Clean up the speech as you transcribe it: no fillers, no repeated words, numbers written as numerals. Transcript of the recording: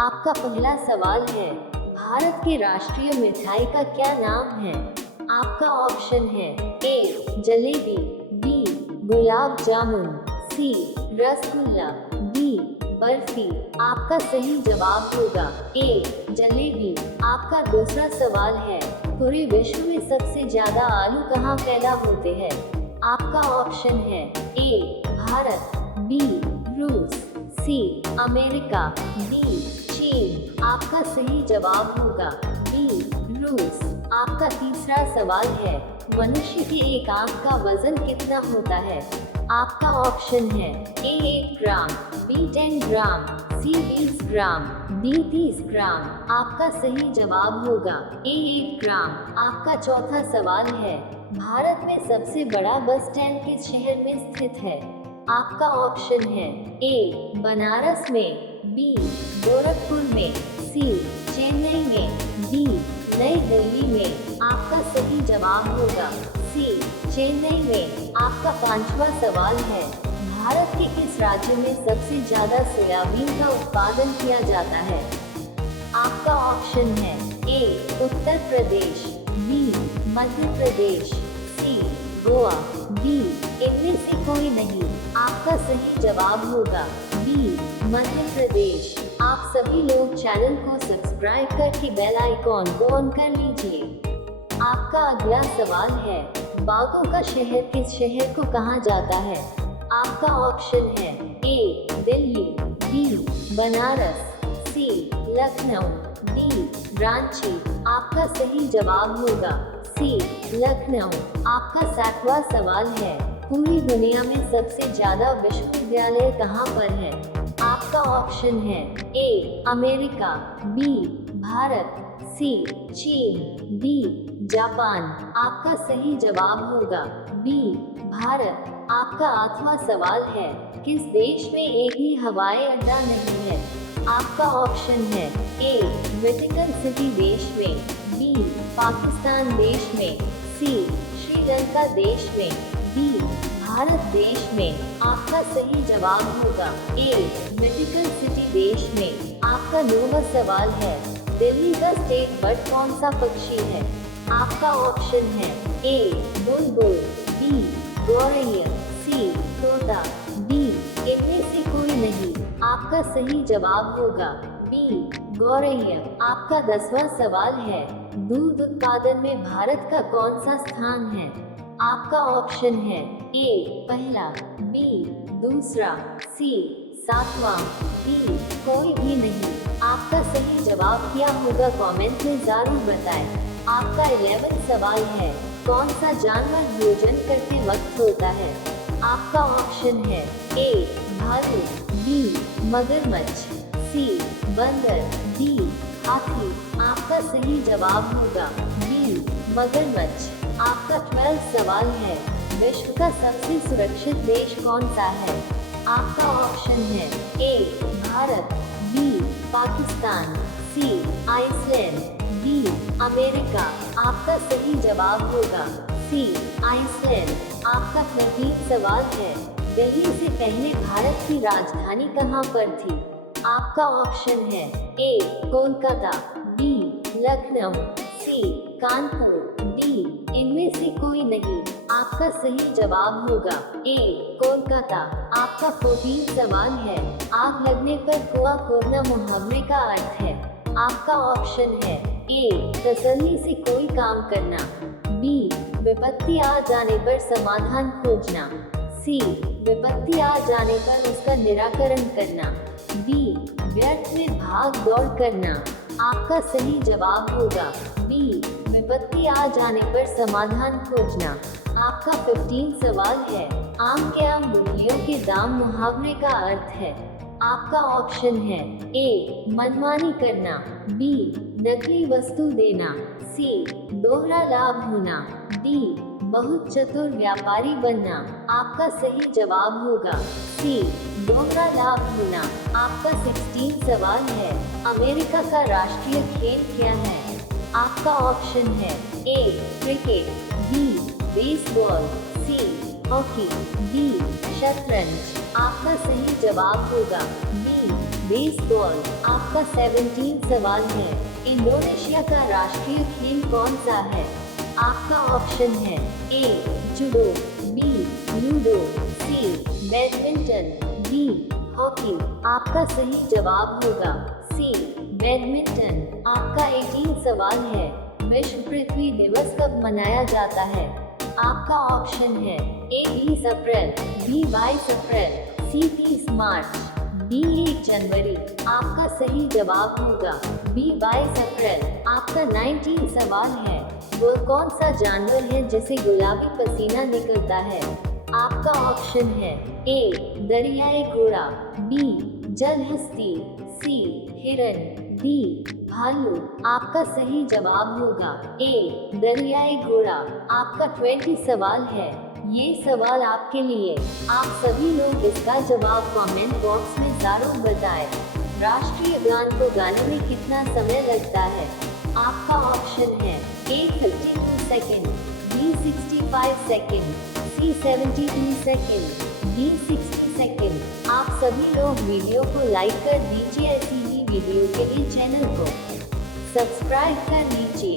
आपका पहला सवाल है, भारत की राष्ट्रीय मिठाई का क्या नाम है? आपका ऑप्शन है ए जलेबी, बी गुलाब जामुन, सी रसगुल्ला, डी बर्फी। आपका सही जवाब होगा ए जलेबी। आपका दूसरा सवाल है, पूरे विश्व में सबसे ज्यादा आलू कहाँ पैदा होते हैं? आपका ऑप्शन है ए भारत, बी रूस, सी अमेरिका, डी चीन। आपका सही जवाब होगा बी रूस। आपका तीसरा सवाल है, मनुष्य के एक आंख का वजन कितना होता है? आपका ऑप्शन है ए 8 ग्राम, बी 10 ग्राम, सी 20 ग्राम, डी 30 ग्राम। आपका सही जवाब होगा ए 8 ग्राम। आपका चौथा सवाल है, भारत में सबसे बड़ा बस स्टैंड किस शहर में स्थित है? आपका ऑप्शन है ए बनारस में, बी गोरखपुर में, सी चेन्नई में, डी नई दिल्ली में। आपका सही जवाब होगा सी चेन्नई में। आपका पांचवा सवाल है, भारत के किस राज्य में सबसे ज्यादा सोयाबीन का उत्पादन किया जाता है? आपका ऑप्शन है ए उत्तर प्रदेश, बी मध्य प्रदेश, सी गोवा, डी इनमें से कोई नहीं। आपका सही जवाब होगा बी मध्य प्रदेश। आप सभी लोग चैनल को सब्सक्राइब करके बेल आइकॉन को ऑन कर लीजिए। आपका अगला सवाल है, बाघों का शहर किस शहर को कहा जाता है? आपका ऑप्शन है ए दिल्ली, बी बनारस, सी लखनऊ, डी रांची। आपका सही जवाब होगा सी लखनऊ। आपका सातवां सवाल है, पूरी दुनिया में सबसे ज्यादा विश्वविद्यालय कहाँ पर है? आपका ऑप्शन है ए अमेरिका, बी भारत, सी चीन, डी जापान। आपका सही जवाब होगा बी भारत। आपका आठवां सवाल है, किस देश में एक भी हवाई अड्डा नहीं है? आपका ऑप्शन है ए वेटिकन सिटी देश में, बी पाकिस्तान देश में, सी श्रीलंका देश में, डी भारत देश में। आपका सही जवाब होगा ए वेटिकन सिटी देश में। आपका नौवां सवाल है, दिल्ली का स्टेट बर्ड कौन सा पक्षी है? आपका ऑप्शन है ए बुलबुल, बी गौरैया, सी तोता, डी इनमें से कोई नहीं। आपका सही जवाब होगा बी गौरैया। आपका 10वां सवाल है, दूध उत्पादन में भारत का कौन सा स्थान है? आपका ऑप्शन है ए पहला, बी दूसरा, सी सातवां, डी कोई भी नहीं। आपका सही जवाब क्या होगा कमेंट में जरूर बताएं। आपका 11वां सवाल है, कौन सा जानवर भोजन करते वक्त होता है? आपका ऑप्शन है ए भालू, बी मगरमच्छ, सी बंदर, डी हाथी। आपका सही जवाब होगा बी मगरमच्छ। आपका 12वां सवाल है, विश्व का सबसे सुरक्षित देश कौन सा है? आपका ऑप्शन है ए भारत, बी पाकिस्तान, सी आइसलैंड, डी अमेरिका। आपका सही जवाब होगा सी आइसलैंड। आपका 13वां सवाल है, दिल्ली से पहले भारत की राजधानी कहाँ पर थी? आपका ऑप्शन है ए कोलकाता, बी लखनऊ, सी कानपुर, डी इनमें से कोई नहीं। आपका सही जवाब होगा ए कोलकाता। आपका 14वां सवाल है, आग लगने पर कुआं खोदना मुहावरे का अर्थ है? आपका ऑप्शन है ए तसल्ली से कोई काम करना, बी विपत्ति आ जाने पर समाधान खोजना, सी विपत्ति आ जाने पर उसका निराकरण करना, डी व्यर्थ में भाग दौड़ करना। आपका सही जवाब होगा बी विपत्ति आ जाने पर समाधान खोजना। आपका 15वां सवाल है, आम के आम मूल्यों के दाम मुहावरे का अर्थ है? आपका ऑप्शन है ए मनमानी करना, बी नकली वस्तु देना, सी दोहरा लाभ होना, डी बहुत चतुर व्यापारी बनना। आपका सही जवाब होगा सी दोहरा लाभ होना। आपका 16वां सवाल है, अमेरिका का राष्ट्रीय खेल क्या है? आपका ऑप्शन है A cricket, B baseball, C hockey, D शतरंज। आपका सही जवाब होगा बी बेसबॉल। आपका 17 सवाल है। इंडोनेशिया का राष्ट्रीय खेल कौन सा है? आपका ऑप्शन है ए जूडो, बी लूडो, सी बैडमिंटन, डी हॉकी। आपका सही जवाब होगा सी बैडमिंटन। आपका 18 सवाल है। विश्व पृथ्वी दिवस कब मनाया जाता है? आपका ऑप्शन है ए 20 अप्रैल, बी 22 अप्रैल, सी 30 मार्च, डी 1 जनवरी। आपका सही जवाब होगा बी 22 अप्रैल। आपका 19 सवाल है। वो कौन सा जानवर है जिसे गुलाबी पसीना निकलता है? आपका ऑप्शन है ए दरियाई घोड़ा, बी जल हस्ती, सी हिरन, डी भालू। आपका सही जवाब होगा ए दरियाई घोड़ा। आपका 20 सवाल है। ये सवाल आपके लिए। आप सभी लोग इसका जवाब कमेंट बॉक्स में जरूर बताएं। राष्ट्रीय गान को गाने में कितना समय लगता है? आपका ऑप्शन है ए 32 सेकेंड, बी 65 सेकेंड, सी 72 सेकेंड, डी 60 सेकेंड। आप सभी लोग वीडियो को लाइक कर दीजिए। ऐसी ही वीडियो के लिए चैनल को सब्सक्राइब कर लीजिए।